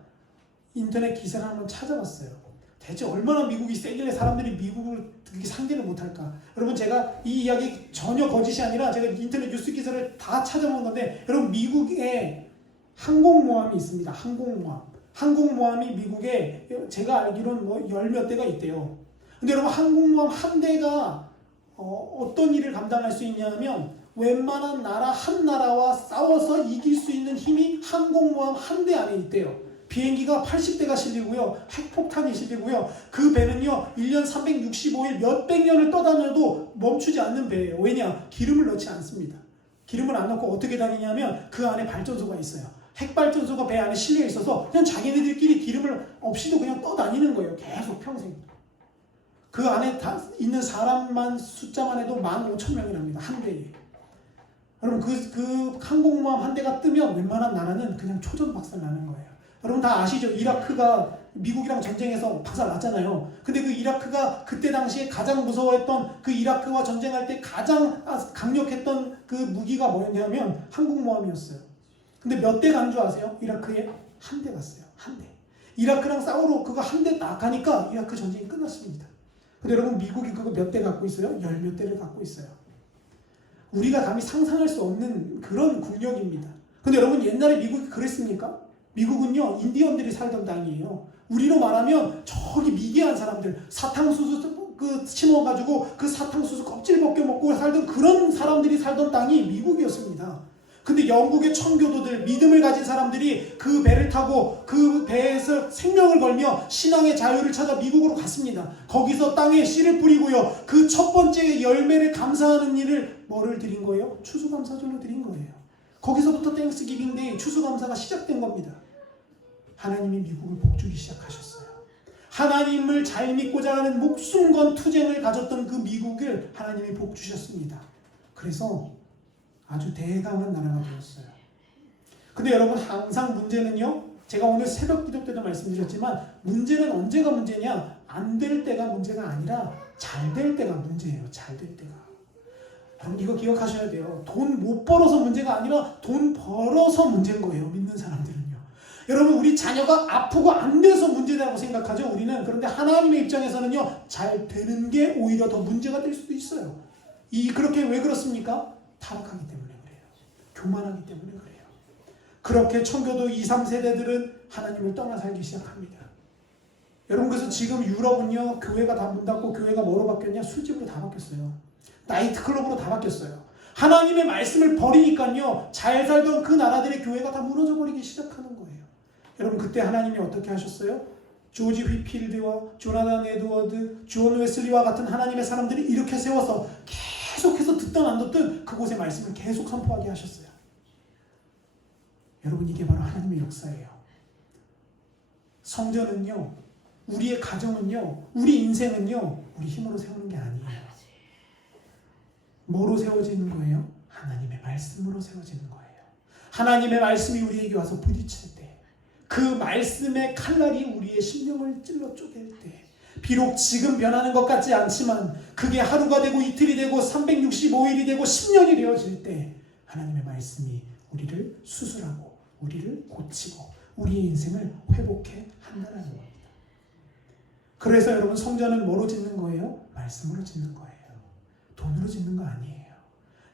인터넷 기사를 한번 찾아봤어요. 대체 얼마나 미국이 세길래 사람들이 미국을 그렇게 상대를 못할까? 여러분 제가 이 이야기 전혀 거짓이 아니라 제가 인터넷 뉴스 기사를 다 찾아본 건데, 여러분 미국에 항공모함이 있습니다. 항공모함이 미국에 제가 알기로는 뭐 10몇 대가 있대요. 근데 여러분 항공모함 한 대가 어떤 일을 감당할 수 있냐면, 웬만한 나라 한 나라와 싸워서 이길 수 있는 힘이 항공모함 한 대 안에 있대요. 비행기가 80대가 실리고요. 핵폭탄이 실리고요. 그 배는요 1년 365일 몇백 년을 떠다녀도 멈추지 않는 배예요. 왜냐? 기름을 넣지 않습니다. 기름을 안 넣고 어떻게 다니냐면 그 안에 발전소가 있어요. 핵발전소가 배 안에 실려 있어서 그냥 자기네들끼리 기름을 없이도 그냥 떠다니는 거예요. 계속 평생. 그 안에 있는 사람만 숫자만 해도 15,000명이랍니다. 한 대에. 여러분 그 항공모함 한 대가 뜨면 웬만한 나라는 그냥 초전박살 나는 거예요. 여러분 다 아시죠? 이라크가 미국이랑 전쟁에서 박살 났잖아요. 근데 그 이라크가 그때 당시에 가장 무서워했던, 그 이라크와 전쟁할 때 가장 강력했던 그 무기가 뭐였냐면 항공모함이었어요. 근데 몇 대 간 줄 아세요? 이라크에 한 대 갔어요. 한 대. 이라크랑 싸우러 그거 한 대 딱 가니까 이라크 전쟁이 끝났습니다. 근데 여러분 미국이 그거 몇 대 갖고 있어요? 10몇 대를 갖고 있어요. 우리가 감히 상상할 수 없는 그런 국력입니다. 근데 여러분 옛날에 미국이 그랬습니까? 미국은요 인디언들이 살던 땅이에요. 우리로 말하면 저기 미개한 사람들, 사탕수수 심어가지고 그 사탕수수 껍질 벗겨 먹고 살던 그런 사람들이 살던 땅이 미국이었습니다. 근데 영국의 청교도들, 믿음을 가진 사람들이 그 배를 타고 그 배에서 생명을 걸며 신앙의 자유를 찾아 미국으로 갔습니다. 거기서 땅에 씨를 뿌리고요. 그 첫 번째 열매를 감사하는 일을 뭐를 드린 거예요? 추수감사절로 드린 거예요. 거기서부터 땡스기빙데이, 추수감사가 시작된 겁니다. 하나님이 미국을 복주기 시작하셨어요. 하나님을 잘 믿고자 하는 목숨 건 투쟁을 가졌던 그 미국을 하나님이 복주셨습니다. 그래서 아주 대강한 나라가 되었어요. 근데 여러분 항상 문제는요, 제가 오늘 새벽 기도 때도 말씀드렸지만 문제는 언제가 문제냐? 안 될 때가 문제가 아니라 잘 될 때가 문제예요. 잘 될 때가. 여러분 이거 기억하셔야 돼요. 돈 못 벌어서 문제가 아니라 돈 벌어서 문제인 거예요. 믿는 사람들은요. 여러분 우리 자녀가 아프고 안 돼서 문제라고 생각하죠. 우리는. 그런데 하나님의 입장에서는요, 잘 되는 게 오히려 더 문제가 될 수도 있어요. 그렇게 왜 그렇습니까? 타락하기 때문에 그래요. 교만하기 때문에 그래요. 그렇게 청교도 2, 3세대들은 하나님을 떠나 살기 시작합니다. 여러분 그래서 지금 유럽은요 교회가 다 문 닫고 교회가 뭐로 바뀌었냐? 술집으로 다 바뀌었어요. 나이트클럽으로 다 바뀌었어요. 하나님의 말씀을 버리니까요 잘 살던 그 나라들의 교회가 다 무너져 버리기 시작하는 거예요. 여러분 그때 하나님이 어떻게 하셨어요? 조지 휘필드와 조나단 에드워드, 존 웨슬리와 같은 하나님의 사람들이 이렇게 세워서 계속해서 듣던 안 듣던 그곳의 말씀을 계속 선포하게 하셨어요. 여러분 이게 바로 하나님의 역사예요. 성전은요, 우리의 가정은요, 우리 인생은요, 우리 힘으로 세우는 게 아니에요. 뭐로 세워지는 거예요? 하나님의 말씀으로 세워지는 거예요. 하나님의 말씀이 우리에게 와서 부딪힐 때, 그 말씀의 칼날이 우리의 심령을 찔러 쪼갤 때, 비록 지금 변하는 것 같지 않지만 그게 하루가 되고 이틀이 되고 365일이 되고 10년이 되어질 때 하나님의 말씀이 우리를 수술하고 우리를 고치고 우리의 인생을 회복해 한다는 겁니다. 그래서 여러분 성전은 뭐로 짓는 거예요? 말씀으로 짓는 거예요. 돈으로 짓는 거 아니에요.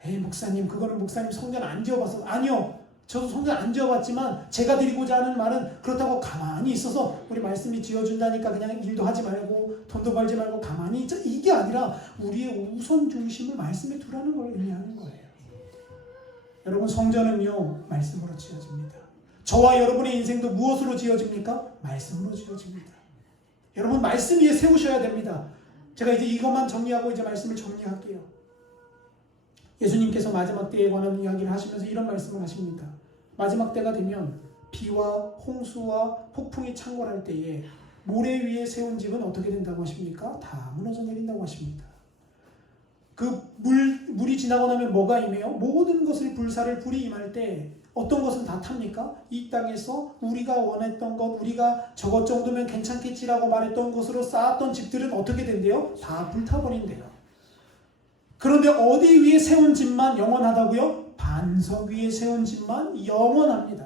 에이 목사님 그거는 목사님 성전 안 지어봐서. 아니요. 저도 성전 안 지어봤지만 제가 드리고자 하는 말은 그렇다고 가만히 있어서 우리 말씀이 지어준다니까 그냥 일도 하지 말고 돈도 벌지 말고 가만히 있자, 이게 아니라 우리의 우선 중심을 말씀에 두라는 걸 의미하는 거예요. 여러분, 성전은요 말씀으로 지어집니다. 저와 여러분의 인생도 무엇으로 지어집니까? 말씀으로 지어집니다. 여러분, 말씀 위에 세우셔야 됩니다. 제가 이제 이것만 정리하고 이제 말씀을 정리할게요. 예수님께서 마지막 때에 관한 이야기를 하시면서 이런 말씀을 하십니다. 마지막 때가 되면 비와 홍수와 폭풍이 창궐할 때에 모래 위에 세운 집은 어떻게 된다고 하십니까? 다 무너져 내린다고 하십니다. 그 물이 지나고 나면 뭐가 임해요? 모든 것을 불사를 불이 임할 때 어떤 것은 다 탑니까? 이 땅에서 우리가 원했던 것, 우리가 저것 정도면 괜찮겠지라고 말했던 것으로 쌓았던 집들은 어떻게 된대요? 다 불타버린대요. 그런데 어디 위에 세운 집만 영원하다고요? 반석 위에 세운 집만 영원합니다.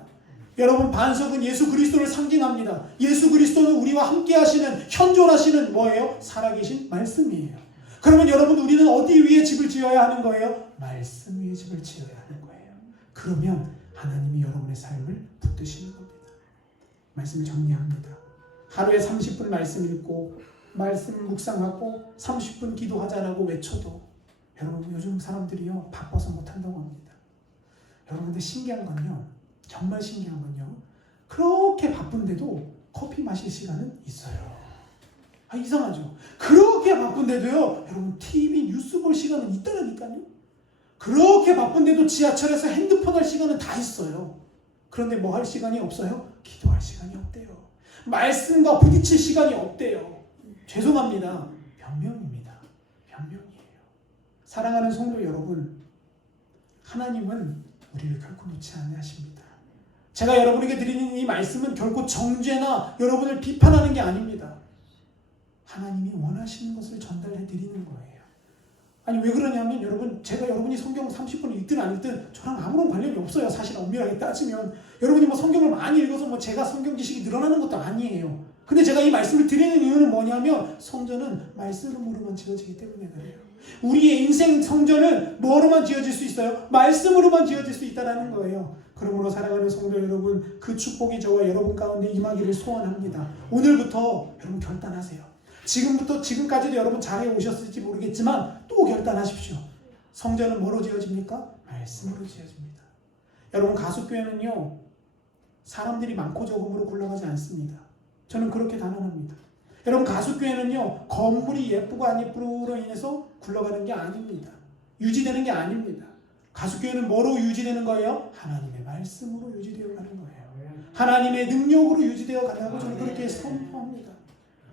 여러분, 반석은 예수 그리스도를 상징합니다. 예수 그리스도는 우리와 함께 하시는, 현존하시는 뭐예요? 살아계신 말씀이에요. 그러면 여러분, 우리는 어디 위에 집을 지어야 하는 거예요? 말씀 위에 집을 지어야 하는 거예요. 그러면 하나님이 여러분의 삶을 붙드시는 겁니다. 말씀을 정리합니다. 하루에 30분 말씀 읽고 말씀 묵상하고 30분 기도하자라고 외쳐도 여러분, 요즘 사람들이요 바빠서 못한다고 합니다. 여러분, 근데 신기한 건요, 정말 신기한 건요, 그렇게 바쁜데도 커피 마실 시간은 있어요. 이상하죠? 그렇게 바쁜데도요, 여러분, TV 뉴스 볼 시간은 있다라니까요. 그렇게 바쁜데도 지하철에서 핸드폰 할 시간은 다 있어요. 그런데 뭐 할 시간이 없어요? 기도할 시간이 없대요. 말씀과 부딪힐 시간이 없대요. 죄송합니다. 변명입니다. 변명이에요. 사랑하는 성도 여러분, 하나님은 우리를 결코 놓지 않으십니다. 제가 여러분에게 드리는 이 말씀은 결코 정죄나 여러분을 비판하는 게 아닙니다. 하나님이 원하시는 것을 전달해 드리는 거예요. 아니, 왜 그러냐면 여러분, 제가 여러분이 성경 30분을 읽든 안 읽든 저랑 아무런 관련이 없어요. 사실 엄밀하게 따지면 여러분이 뭐 성경을 많이 읽어서 뭐 제가 성경 지식이 늘어나는 것도 아니에요. 근데 제가 이 말씀을 드리는 이유는 뭐냐면 성전은 말씀으로만 지어지기 때문에 그래요. 우리의 인생 성전은 뭐로만 지어질 수 있어요? 말씀으로만 지어질 수 있다는 거예요. 그러므로 사랑하는 성도 여러분, 그 축복이 저와 여러분 가운데 임하기를 소원합니다. 오늘부터 여러분 결단하세요. 지금부터 지금까지도 여러분 잘해 오셨을지 모르겠지만 또 결단하십시오. 성전은 뭐로 지어집니까? 말씀으로 지어집니다. 여러분, 가수교회는요 사람들이 많고 적음으로 굴러가지 않습니다. 저는 그렇게 단언합니다. 여러분, 가수교회는요 건물이 예쁘고 안 예쁘로 인해서 굴러가는 게 아닙니다. 유지되는 게 아닙니다. 가수교회는 뭐로 유지되는 거예요? 하나님의 말씀으로 유지되어 가는 거예요. 하나님의 능력으로 유지되어 간다고 저는 그렇게 선포합니다.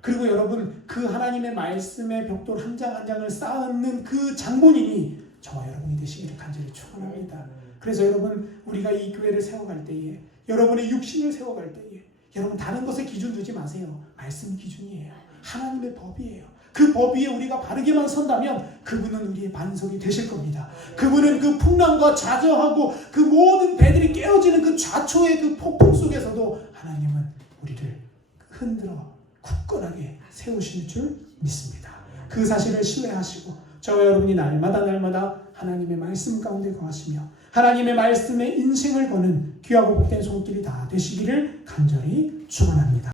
그리고 여러분, 그 하나님의 말씀의 벽돌 한 장 한 장을 쌓는 그 장본인이 저와 여러분이 되시기를 간절히 축원합니다. 그래서 여러분, 우리가 이 교회를 세워갈 때에, 여러분의 육신을 세워갈 때에 여러분, 다른 것에 기준 두지 마세요. 말씀 기준이에요. 하나님의 법이에요. 그 법 위에 우리가 바르게만 선다면 그분은 우리의 반석이 되실 겁니다. 그분은 그 풍랑과 좌절하고 그 모든 배들이 깨어지는 그 좌초의 그 폭풍 속에서도 하나님은 우리를 흔들어 굳건하게 세우실 줄 믿습니다. 그 사실을 신뢰하시고 저와 여러분이 날마다 하나님의 말씀 가운데 거하시며 하나님의 말씀에 인생을 거는 귀하고 복된 손길이 다 되시기를 간절히 축원합니다.